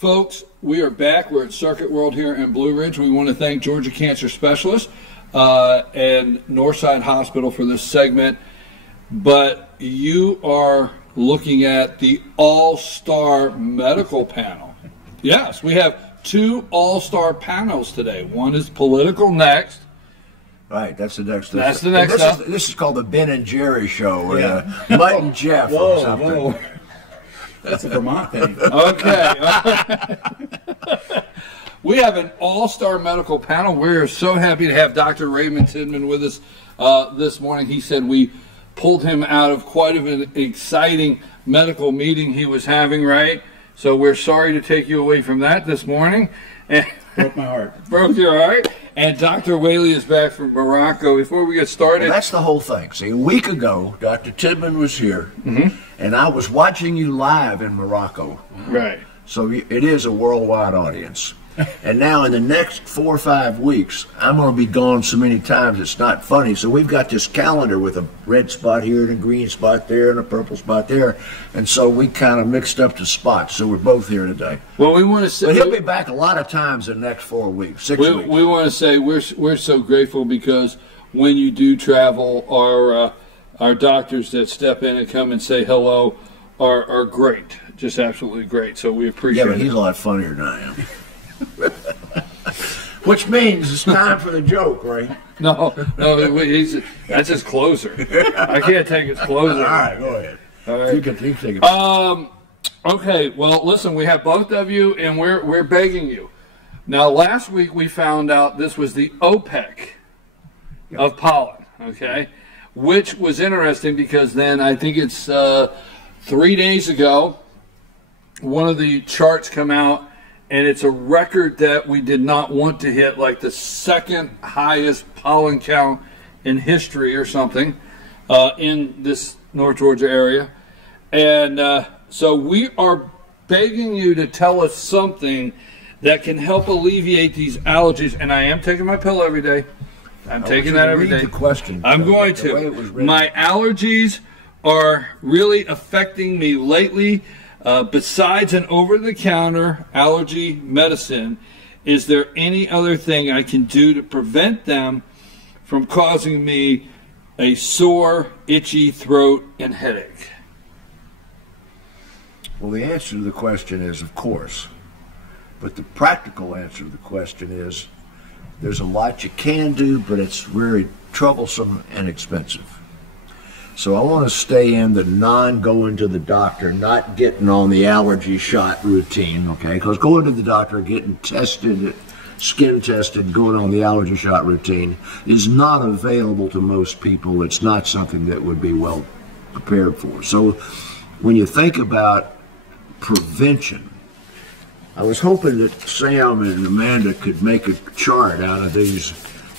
Folks, we are back. We're at Circuit World here in Blue Ridge. We want to thank Georgia Cancer Specialists and Northside Hospital for this segment. But you are looking at the All-Star Medical Panel. Yes, we have two All-Star panels today. One is political next. Right, that's the next. That's the next up. This is called the Ben and Jerry Show, or Mutt and Jeff or something. Whoa. That's a Vermont thing. Okay. We have an all-star medical panel. We're so happy to have Dr. Raymond Tidman with us this morning. He said we pulled him out of quite an exciting medical meeting he was having, right? So we're sorry to take you away from that this morning. Broke my heart. Broke your heart. And Dr. Whaley is back from Morocco. Before we get started... Well, that's the whole thing. See, a week ago, Dr. Tidman was here, and I was watching you live in Morocco. Right. So it is a worldwide audience. And now in the next 4 or 5 weeks, I'm going to be gone so many times it's not funny. So we've got this calendar with a red spot here and a green spot there and a purple spot there. And so we kind of mixed up the spots. So we're both here today. Well, we want to say... But he'll be back a lot of times in the next 4 weeks, 6 weeks. We want to say we're so grateful because when you do travel, our doctors that step in and come and say hello are great. Just absolutely great. So we appreciate it. Yeah, but he's a lot funnier than I am. Which means it's time for the joke, right? No, that's his closer. I can't take his closer. All right, go ahead. All right. You can take it. Okay, well, listen, we have both of you, and we're begging you. Now, last week we found out this was the OPEC of pollen, okay? Which was interesting because then I think it's 3 days ago, one of the charts come out, and it's a record that we did not want to hit, like the second highest pollen count in history or something in this North Georgia area. And so we are begging you to tell us something that can help alleviate these allergies. And I am taking my pill every day. I'm taking that every day. The question. I'm going to. My allergies are really affecting me lately. Besides an over-the-counter allergy medicine, is there any other thing I can do to prevent them from causing me a sore, itchy throat and headache? Well, the answer to the question is, of course. But the practical answer to the question is, there's a lot you can do, but it's very troublesome and expensive. So I want to stay in the non-going to the doctor, not getting on the allergy shot routine, okay? Because going to the doctor, getting tested, skin tested, going on the allergy shot routine is not available to most people. It's not something that would be well prepared for. So when you think about prevention, I was hoping that Sam and Amanda could make a chart out of these.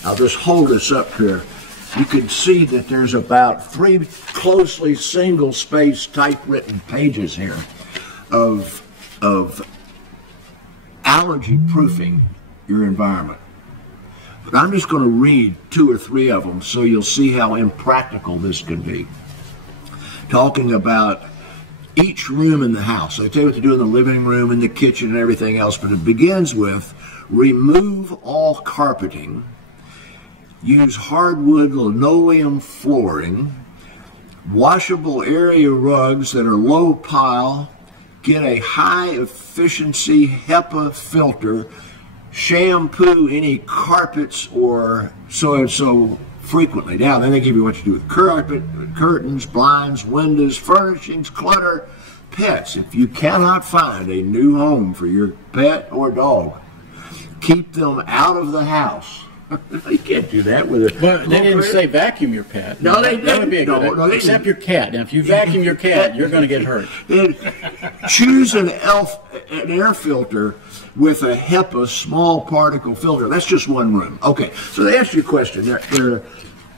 I'll just hold this up here. You can see that there's about 3 closely single-spaced typewritten pages here of allergy-proofing your environment. But I'm just going to read 2 or 3 of them so you'll see how impractical this can be. Talking about each room in the house. So I tell you what to do in the living room, in the kitchen, and everything else, but it begins with remove all carpeting. Use hardwood linoleum flooring, washable area rugs that are low pile, get a high efficiency HEPA filter, shampoo any carpets or so frequently. Now, then they give you what to do with carpet, curtains, blinds, windows, furnishings, clutter, pets. If you cannot find a new home for your pet or dog, keep them out of the house. You can't do that with it. Well, they didn't say vacuum your pet. No, they didn't. That would be a good idea. No, except your cat. Now, if you vacuum your cat, you're going to get hurt. Choose an air filter with a HEPA small particle filter. That's just one room. Okay, so to answer your question, there are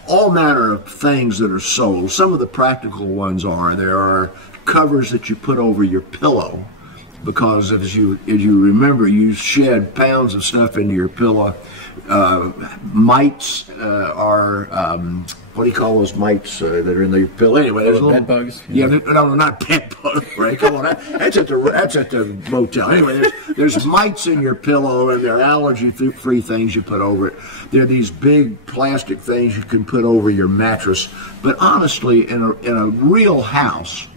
all manner of things that are sold. Some of the practical ones are, there are covers that you put over your pillow, because as you remember, you shed pounds of stuff into your pillow. Mites are what do you call those mites that are in the pill? Anyway, there's Bed bugs? Yeah, no, not bed bugs, right? Come on, that's at the motel. Anyway, there's mites in your pillow, and they're allergy-free things you put over it. They're these big plastic things you can put over your mattress. But honestly, in a real house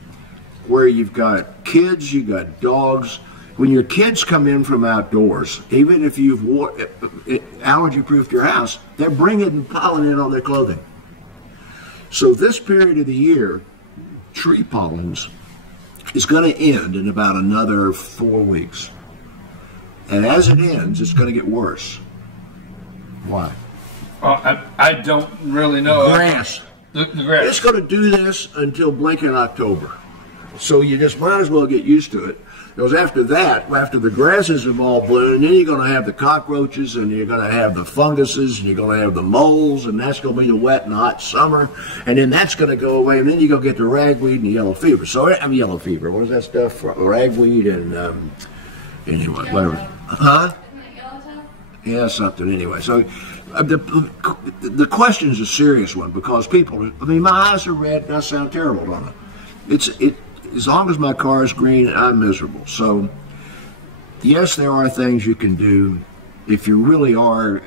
where you've got kids, you've got dogs, when your kids come in from outdoors, even if you've allergy-proofed your house, they're bringing pollen in on their clothing. So this period of the year, tree pollens, is going to end in about another 4 weeks. And as it ends, it's going to get worse. Why? I don't really know. Grass. The grass. It's going to do this until blinking October. So you just might as well get used to it. Because after that, after the grasses have all bloomed, then you're going to have the cockroaches, and you're going to have the funguses, and you're going to have the moles, and that's going to be the wet and hot summer, and then that's going to go away, and then you're going to get the ragweed and the yellow fever. So, yellow fever, what is that stuff? Ragweed and, anyway, whatever. Huh? Yeah, something, anyway. So, the question is a serious one, because people, my eyes are red, and I sound terrible, don't I? As long as my car is green, I'm miserable. So, yes, there are things you can do. If you really are,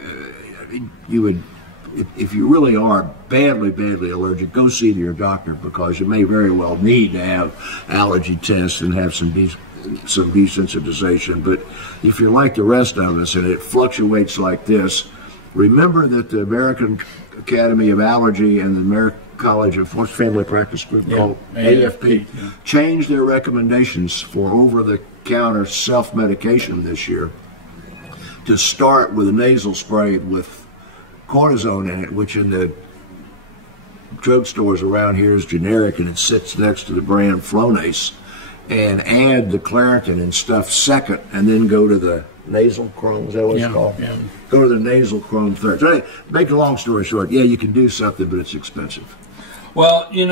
if you really are badly allergic, go see your doctor, because you may very well need to have allergy tests and have some desensitization. But if you're like the rest of us and it fluctuates like this, remember that the American Academy of Allergy and the American College of Family Practice Group called AFP changed their recommendations for over-the-counter self-medication this year to start with a nasal spray with cortisone in it, which in the drugstores around here is generic, and it sits next to the brand Flonase, and add the Claritin and stuff second, and then go to the nasal chrome. Is that what it's called? Yeah. Go to the nasal chrome third. So anyway, make a long story short, yeah, you can do something, but it's expensive. Well, you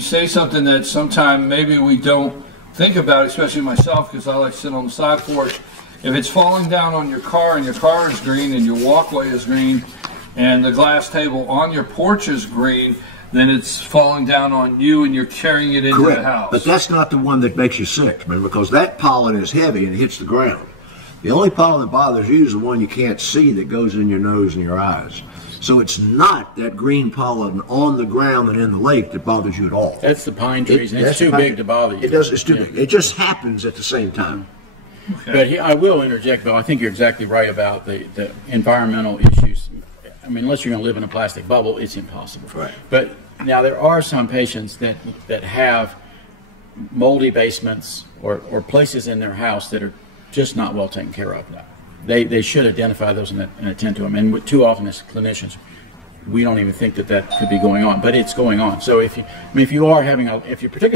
say something that sometimes maybe we don't think about, especially myself, because I like to sit on the side porch. If it's falling down on your car, and your car is green, and your walkway is green, and the glass table on your porch is green, then it's falling down on you, and you're carrying it into the house. But that's not the one that makes you sick, man, because that pollen is heavy and it hits the ground. The only pollen that bothers you is the one you can't see that goes in your nose and your eyes. So it's not that green pollen on the ground and in the lake that bothers you at all. That's the pine trees, and it's too big to bother you. It's too big. It just happens at the same time. Okay. But I will interject, Bill. I think you're exactly right about the environmental issues. I mean, unless you're going to live in a plastic bubble, it's impossible. Right. But now there are some patients that have moldy basements or places in their house that are just not well taken care of. They should identify those and attend to them. And too often as clinicians, we don't even think that could be going on, but it's going on. So particularly if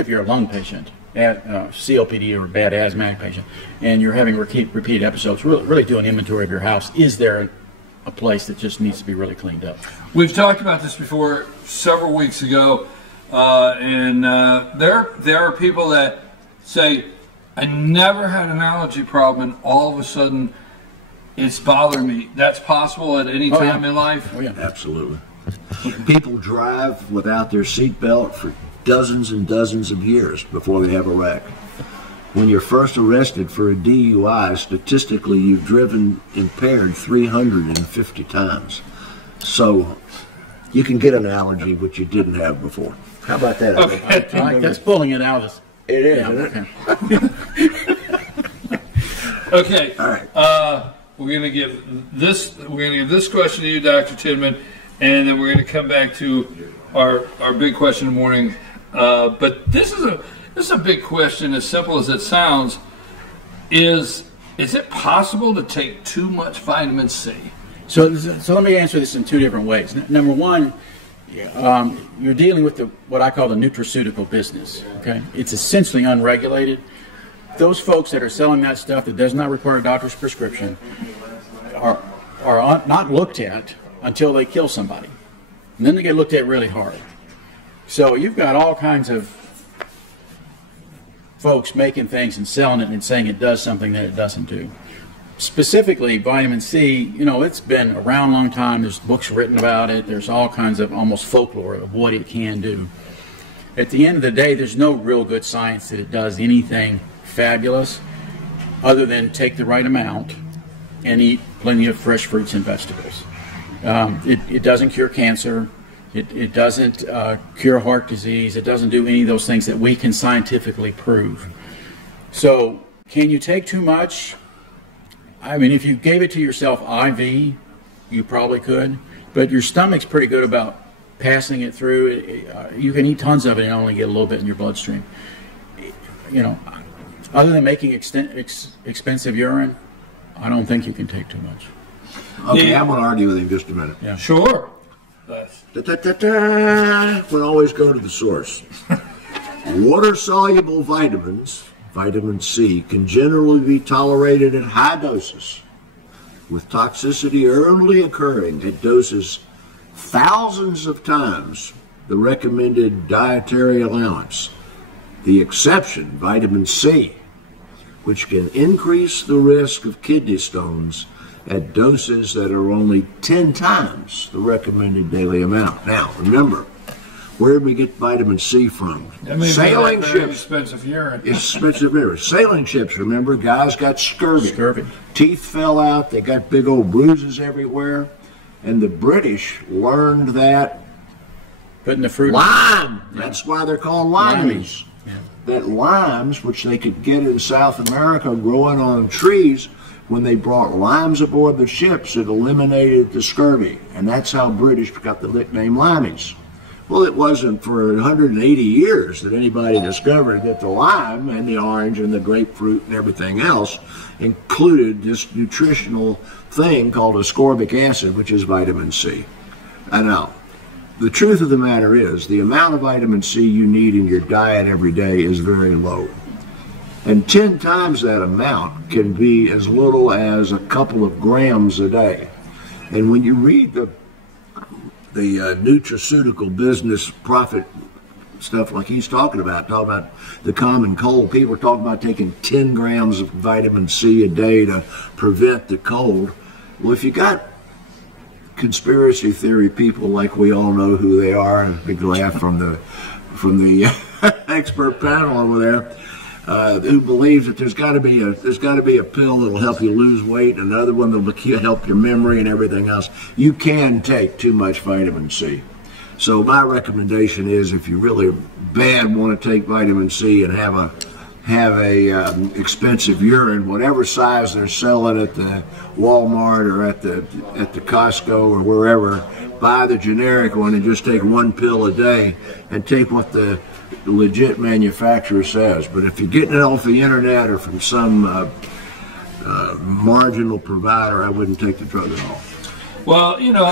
you're a lung patient, COPD or a bad asthmatic patient, and you're having repeated episodes, really do an inventory of your house. Is there a place that just needs to be really cleaned up? We've talked about this before several weeks ago, and there are people that say, I never had an allergy problem, and all of a sudden it's bothering me. That's possible at any time in life? Oh, yeah. Absolutely. People drive without their seatbelt for dozens and dozens of years before they have a wreck. When you're first arrested for a DUI, statistically you've driven impaired 350 times. So you can get an allergy which you didn't have before. How about that? Okay. That's pulling it out of us. It is, isn't it? Okay. All right. We're going to give this question to you, Dr. Tidman, and then we're going to come back to our big question in the morning. But this is a big question, as simple as it sounds. Is it possible to take too much vitamin C? So let me answer this in two different ways. Number one, you're dealing with what I call the nutraceutical business. Okay, it's essentially unregulated. Those folks that are selling that stuff that does not require a doctor's prescription are not looked at until they kill somebody, and then they get looked at really hard. So you've got all kinds of folks making things and selling it and saying it does something that it doesn't do. specifically vitamin C, you know, it's been around a long time. There's books written about it. There's all kinds of almost folklore of what it can do. At the end of the day, there's no real good science that it does anything fabulous other than take the right amount and eat plenty of fresh fruits and vegetables. It doesn't cure cancer. It doesn't cure heart disease. It doesn't do any of those things that we can scientifically prove. So can you take too much? I mean, if you gave it to yourself IV, you probably could, but your stomach's pretty good about passing it through. You can eat tons of it and only get a little bit in your bloodstream. You know, other than making expensive urine, I don't think you can take too much. Okay, I'm going to argue with him just a minute. Yeah. Sure. We'll always go to the source. Water-soluble vitamins, vitamin C, can generally be tolerated at high doses, with toxicity only occurring at doses thousands of times the recommended dietary allowance. The exception, vitamin C, which can increase the risk of kidney stones at doses that are only 10 times the recommended daily amount. Now, remember, where did we get vitamin C from? Sailing ships. Expensive urine. Expensive urine. Sailing ships, remember, guys got scurvy. Scurvy. Teeth fell out. They got big old bruises everywhere. And the British learned that Putting the fruit. lime, that's why they're called limeys. Yeah. That limes, which they could get in South America growing on trees, when they brought limes aboard the ships, it eliminated the scurvy. And that's how British got the nickname limeys. Well, it wasn't for 180 years that anybody discovered that the lime and the orange and the grapefruit and everything else included this nutritional thing called ascorbic acid, which is vitamin C. And now, the truth of the matter is the amount of vitamin C you need in your diet every day is very low. And 10 times that amount can be as little as a couple of grams a day. And when you read the nutraceutical business profit stuff like he's talking about the common cold, people are talking about taking 10 grams of vitamin C a day to prevent the cold. Well, if you got conspiracy theory people like we all know who they are, and a big laugh from the expert panel over there, who believes that there's got to be a pill that'll help you lose weight, and another one that'll help your memory and everything else. You can take too much vitamin C. So my recommendation is, if you really bad want to take vitamin C and have a expensive urine, whatever size they're selling at the Walmart or at the Costco or wherever, buy the generic one and just take one pill a day and take what the legit manufacturer says. But if you're getting it off the internet or from some marginal provider, I wouldn't take the drug at all. Well, you know,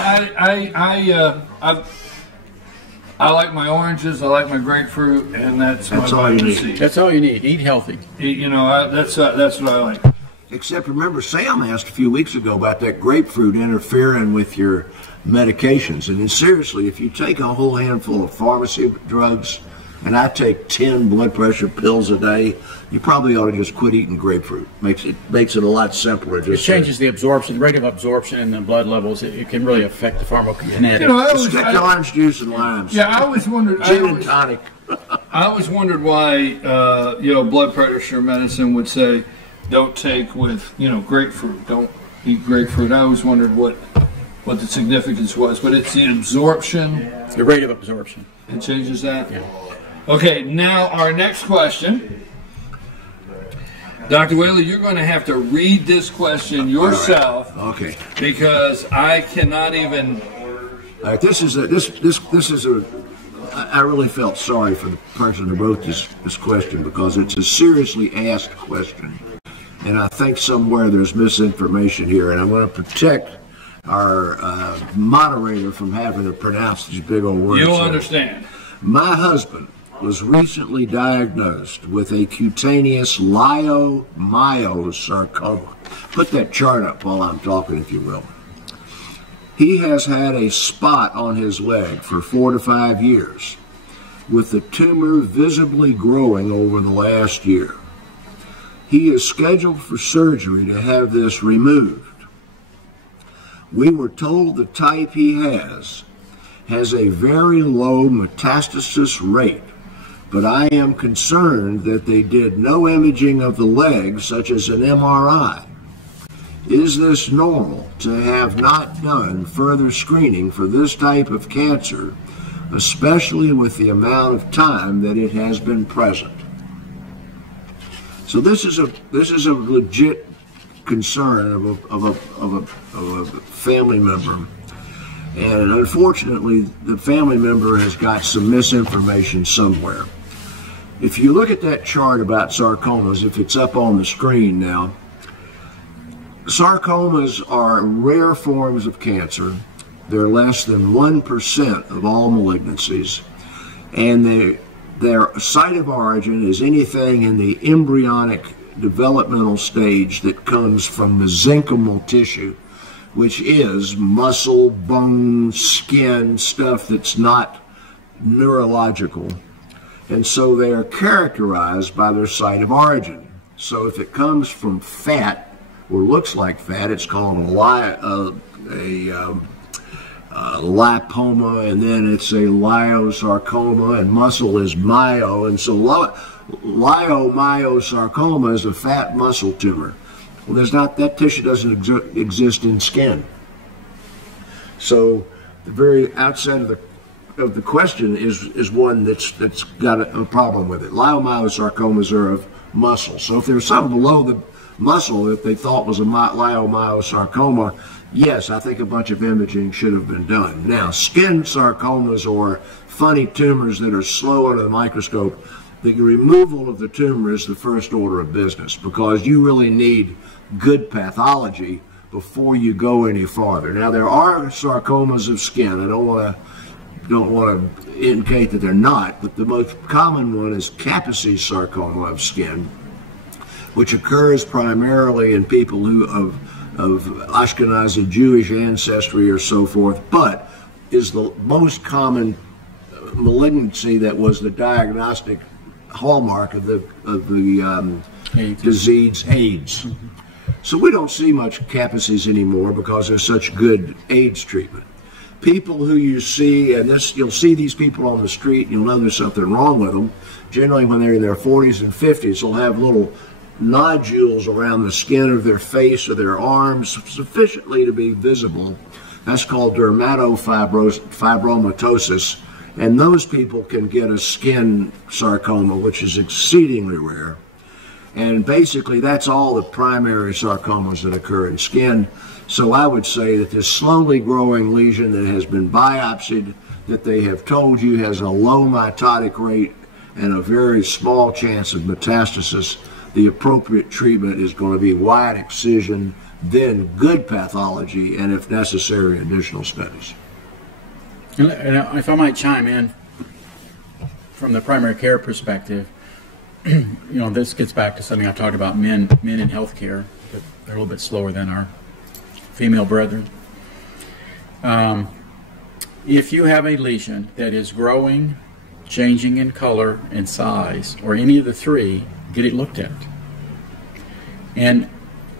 I like my oranges, I like my grapefruit, and that's my all you vitamin need. C. That's all you need. Eat healthy. You know, that's what I like. Except remember, Sam asked a few weeks ago about that grapefruit interfering with your medications. And then seriously, if you take a whole handful of pharmacy drugs, and I take 10 blood pressure pills a day, you probably ought to just quit eating grapefruit. Makes it a lot simpler. It changes the absorption, the rate of absorption in the blood levels. It can really affect the pharmacokinetics. You know, Stick to orange juice and limes. Yeah, I always wondered. Gin and tonic. I always wondered why you know, blood pressure medicine would say don't take with, you know, grapefruit. Don't eat grapefruit. I always wondered what the significance was, but it's the absorption. The rate of absorption. It changes that. Yeah. Okay, now our next question. Dr. Whaley, you're going to have to read this question yourself. Right. Okay. Because I cannot even. All right, this is a. I really felt sorry for the person who wrote this question, because it's a seriously asked question, and I think somewhere there's misinformation here, and I want to protect our moderator from having to pronounce these big old words. You'll here. understand. My husband was recently diagnosed with a cutaneous leiomyosarcoma. Put that chart up while I'm talking, if you will. He has had a spot on his leg for 4 to 5 years, with the tumor visibly growing over the last year. He is scheduled for surgery to have this removed. We were told the type he has a very low metastasis rate, but I am concerned that they did no imaging of the leg, such as an MRI. Is this normal to have not done further screening for this type of cancer, especially with the amount of time that it has been present? So this is a legit concern of a family member, and unfortunately the family member has got some misinformation somewhere. If you look at that chart about sarcomas, if it's up on the screen now, sarcomas are rare forms of cancer. They're less than 1% of all malignancies, and their site of origin is anything in the embryonic developmental stage that comes from mesenchymal tissue, which is muscle, bone, skin, stuff that's not neurological. And so they are characterized by their site of origin. So if it comes from fat or looks like fat, it's called a lipoma, and then it's a liosarcoma, and muscle is myo, and so leiomyosarcoma is a fat muscle tumor. Well, that tissue doesn't exist in skin. So the very outset of the question is one that's got a problem with it. Leiomyosarcomas are of muscle. So if there's something below the muscle that they thought was a leiomyosarcoma, yes, I think a bunch of imaging should have been done. Now, skin sarcomas or funny tumors that are slow under the microscope, the removal of the tumor is the first order of business, because you really need good pathology before you go any farther. Now, there are sarcomas of skin. I don't want to indicate that they're not, but the most common one is Kaposi sarcoma of skin, which occurs primarily in people who of Ashkenazi Jewish ancestry or so forth, but is the most common malignancy that was the diagnostic hallmark of the disease AIDS. So we don't see much Kaposi's anymore because there's such good AIDS treatment. People who you see, and you'll see these people on the street, and you'll know there's something wrong with them. Generally, when they're in their 40s and 50s, they'll have little nodules around the skin of their face or their arms sufficiently to be visible. That's called dermatofibromatosis, and those people can get a skin sarcoma, which is exceedingly rare. And basically that's all the primary sarcomas that occur in skin. So I would say that this slowly growing lesion that has been biopsied, that they have told you has a low mitotic rate and a very small chance of metastasis, the appropriate treatment is going to be wide excision, then good pathology, and if necessary, additional studies. And if I might chime in from the primary care perspective, this gets back to something I talked about, men in healthcare. They're a little bit slower than our female brethren. If you have a lesion that is growing, changing in color and size, or any of the three, get it looked at. And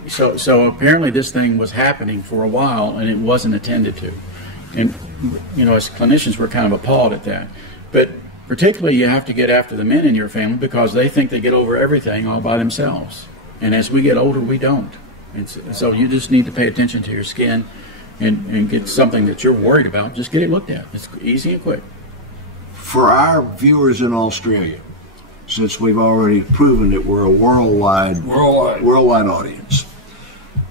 so apparently this thing was happening for a while and it wasn't attended to. And as clinicians, we're kind of appalled at that. But particularly you have to get after the men in your family because they think they get over everything all by themselves. And as we get older, we don't. And so you just need to pay attention to your skin and get something that you're worried about. Just get it looked at. It's easy and quick. For our viewers in Australia, since we've already proven that we're a worldwide audience,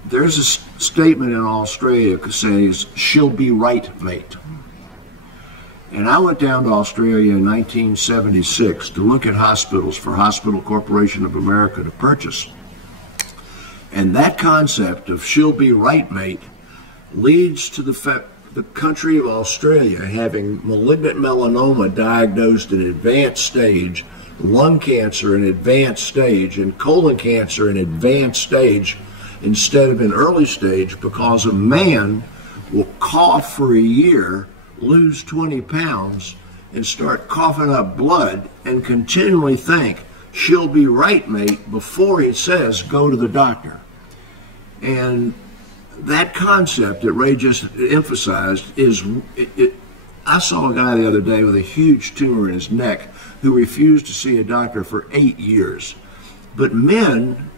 there's a statement in Australia that says, "She'll be right, mate." And I went down to Australia in 1976 to look at hospitals for Hospital Corporation of America to purchase. And that concept of "she'll be right, mate" leads to the country of Australia having malignant melanoma diagnosed in advanced stage, lung cancer in advanced stage, and colon cancer in advanced stage instead of in early stage, because a man will cough for a year, lose 20 pounds, and start coughing up blood and continually think, she'll be right, mate, before he says go to the doctor. And that concept that Ray just emphasized is, I saw a guy the other day with a huge tumor in his neck who refused to see a doctor for 8 years. But men,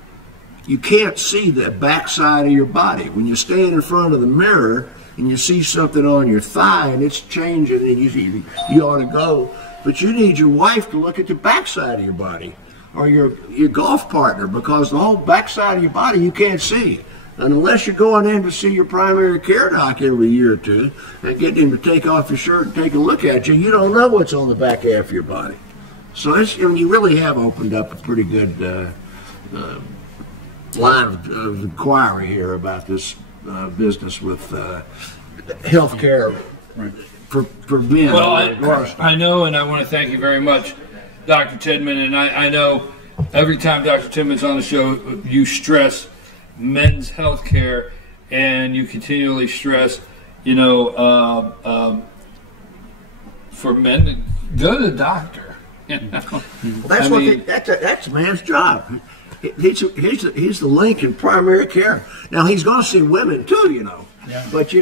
you can't see the backside of your body. When you stand in front of the mirror and you see something on your thigh and it's changing and you ought to go, but you need your wife to look at the backside of your body, or your golf partner, because the whole backside of your body you can't see. And unless you're going in to see your primary care doc every year or two and getting him to take off your shirt and take a look at you, you don't know what's on the back half of your body. So you really have opened up a pretty good line of inquiry here about this business with health care for men. Well, I know, and I want to thank you very much, Dr. Tidman. And I know every time Dr. Tidman's on the show, you stress men's health care, and you continually stress, for men to go to the doctor. Well, that's a man's job. He's the link in primary care. Now he's going to see women too, Yeah. But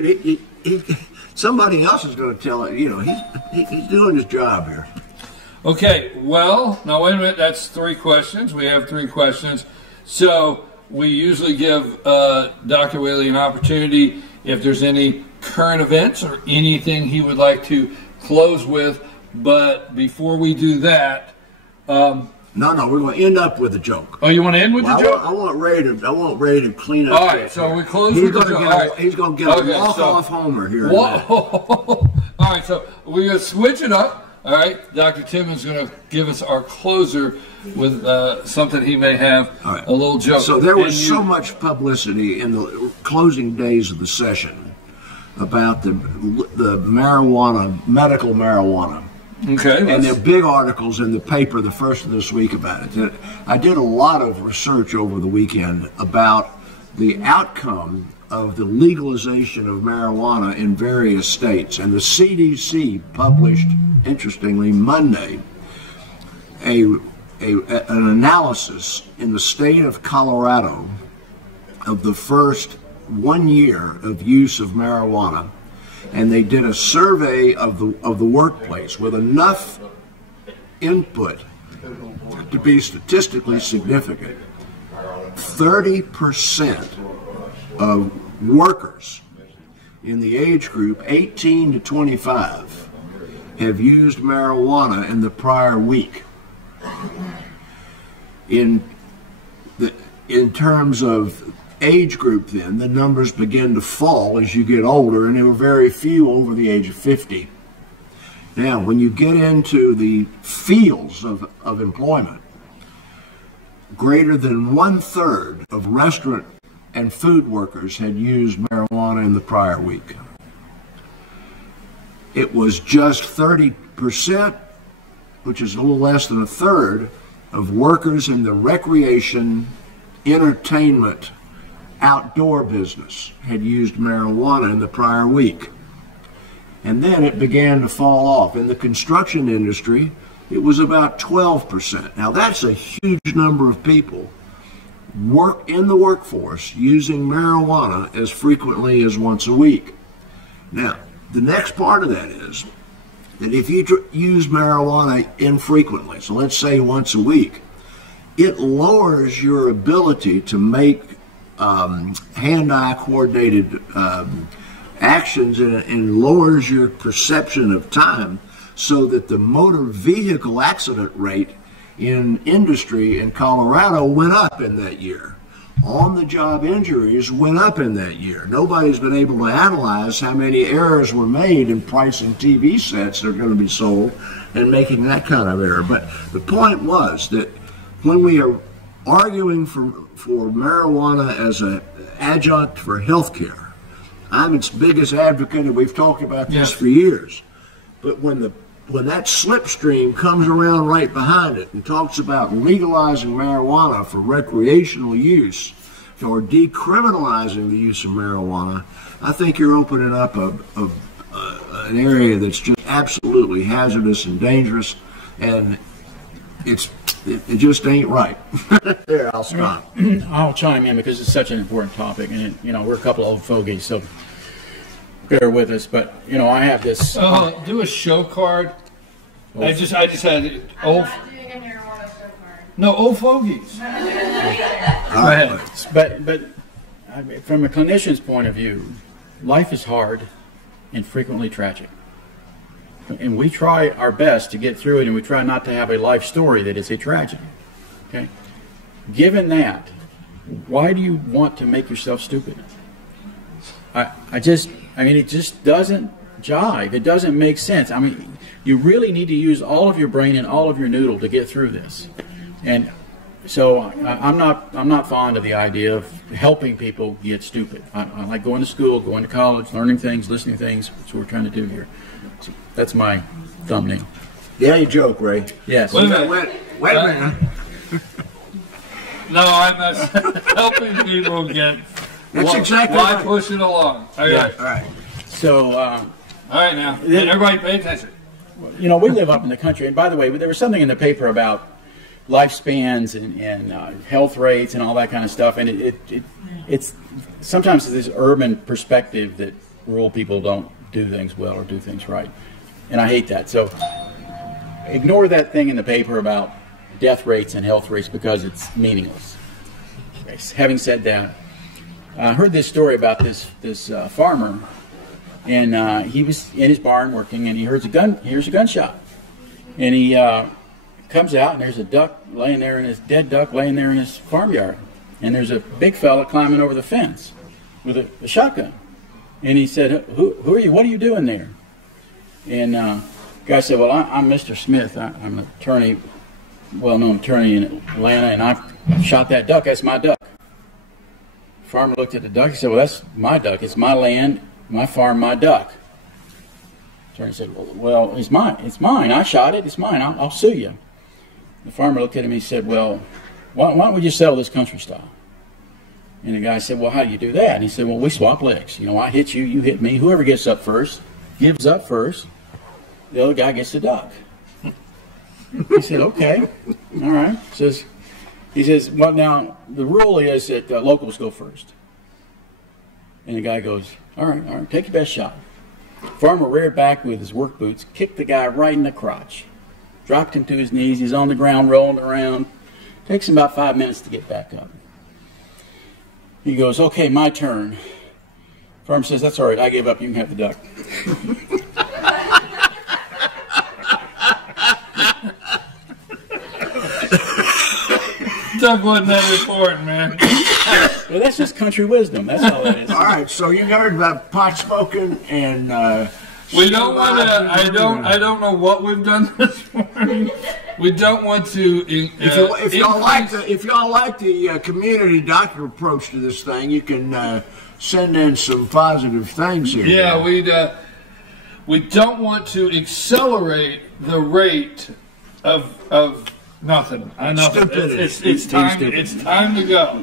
somebody else is going to tell it. He's doing his job here. Okay, well, now wait a minute. That's 3 questions. We have 3 questions. So we usually give Dr. Whaley an opportunity if there's any current events or anything he would like to close with. But before we do that, No, we're going to end up with a joke. Oh, you want to end with the joke? I want Ray to clean up. All right, so we close with the joke. He's going to get a walk-off homer here. All right, so we're going to switch it up. All right, Dr. Tidman's going to give us our closer with something he may have, a little joke. So there was so much publicity in the closing days of the session about the marijuana, medical marijuana. Okay. And there are big articles in the paper the first of this week about it. I did a lot of research over the weekend about the outcome of the legalization of marijuana in various states. And the CDC published, interestingly, Monday, an analysis in the state of Colorado of the first 1 year of use of marijuana. And they did a survey of the workplace with enough input to be statistically significant. 30% of workers in the age group 18 to 25 have used marijuana in the prior week. In terms of age group, then the numbers begin to fall as you get older, and there were very few over the age of 50. Now, when you get into the fields of employment, greater than 1/3 of restaurant and food workers had used marijuana in the prior week. It was just 30%, which is a little less than 1/3, of workers in the recreation, entertainment, outdoor business had used marijuana in the prior week. And then it began to fall off. In the construction industry, it was about 12%. Now that's a huge number of people in the workforce using marijuana as frequently as once a week. Now, the next part of that is that if you use marijuana infrequently, so let's say once a week, it lowers your ability to make hand-eye coordinated actions and lowers your perception of time, so that the motor vehicle accident rate in industry in Colorado went up in that year. On-the-job injuries went up in that year. Nobody's been able to analyze how many errors were made in pricing TV sets that are going to be sold and making that kind of error. But the point was that when we are arguing for marijuana as an adjunct for health care, I'm its biggest advocate, and we've talked about this for years. But when that slipstream comes around right behind it and talks about legalizing marijuana for recreational use or decriminalizing the use of marijuana, I think you're opening up an area that's just absolutely hazardous and dangerous, and it's It just ain't right. There, I'll stop. I'll chime in because it's such an important topic, and you know we're a couple of old fogies, so bear with us. But you know I have this. Do a show card. I just had old. No, old fogies. Go ahead. But I mean, from a clinician's point of view, life is hard and frequently tragic. And we try our best to get through it, and we try not to have a life story that is a tragedy. Okay? Given that, why do you want to make yourself stupid? I mean, it just doesn't jive. It doesn't make sense. I mean, you really need to use all of your brain and all of your noodle to get through this. And so I'm not fond of the idea of helping people get stupid. I like going to school, going to college, learning things, listening to things. That's what we're trying to do here. So that's my thumbnail. Yeah, you joke, Ray. Yes. Wait a minute. No, I'm not helping people get. That's exactly why right. push it along. All right. Yeah. All right. So, All right, now everybody, pay attention. you know, we live up in the country, and by the way, there was something in the paper about lifespans and health rates and all that kind of stuff, and it's sometimes this urban perspective that rural people don't do things well or do things right, and I hate that. So ignore that thing in the paper about death rates and health rates because it's meaningless. Having said that, I heard this story about this farmer, and he was in his barn working, and he hears a gunshot, and he comes out, and there's a duck laying there, dead duck laying there in his farmyard, and there's a big fella climbing over the fence with a shotgun, and he said, "Who are you? What are you doing there?" And the guy said, "Well, I'm Mr. Smith. I'm an attorney, well-known attorney in Atlanta, and I've shot that duck. That's my duck." The farmer looked at the duck. He said, "Well, that's my duck. It's my land, my farm, my duck." The attorney said, "Well, it's mine. It's mine. I shot it. It's mine. I'll sue you." The farmer looked at him and he said, "Well, why don't we just sell this country style?" And the guy said, "Well, how do you do that?" And he said, "Well, we swap legs. You know, I hit you, you hit me. Whoever gets up first, gives up first, the other guy gets the duck." He said, "Okay, all right." He says, "Well, now, the rule is that locals go first." And the guy goes, all right, take your best shot." Farmer reared back with his work boots, kicked the guy right in the crotch, dropped him to his knees. He's on the ground rolling around. Takes him about 5 minutes to get back up. He goes, "Okay, my turn." Farmer says, "That's all right, I gave up. You can have the duck." Duck wasn't that important, man. Well, that's just country wisdom. That's all that is. All right, so you heard about pot smoking and We don't want to. I don't know what we've done this morning. We don't want to. if y'all like the community doctor approach to this thing, you can send in some positive things here. Yeah, we don't want to accelerate the rate of nothing. It's time. It's time to go.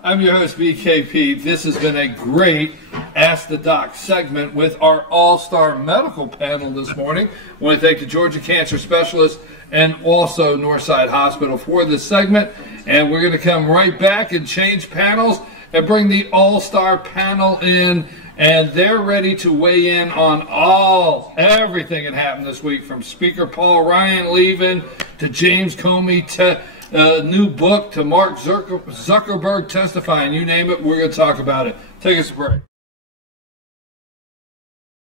I'm your host, BKP. This has been a great Ask the Doc segment with our all-star medical panel this morning. I want to thank the Georgia Cancer Specialist and also Northside Hospital for this segment. And we're going to come right back and change panels and bring the all-star panel in. And they're ready to weigh in on everything that happened this week, from Speaker Paul Ryan leaving to James Comey to new book to Mark Zuckerberg testifying. You name it, we're going to talk about it. Take us a break.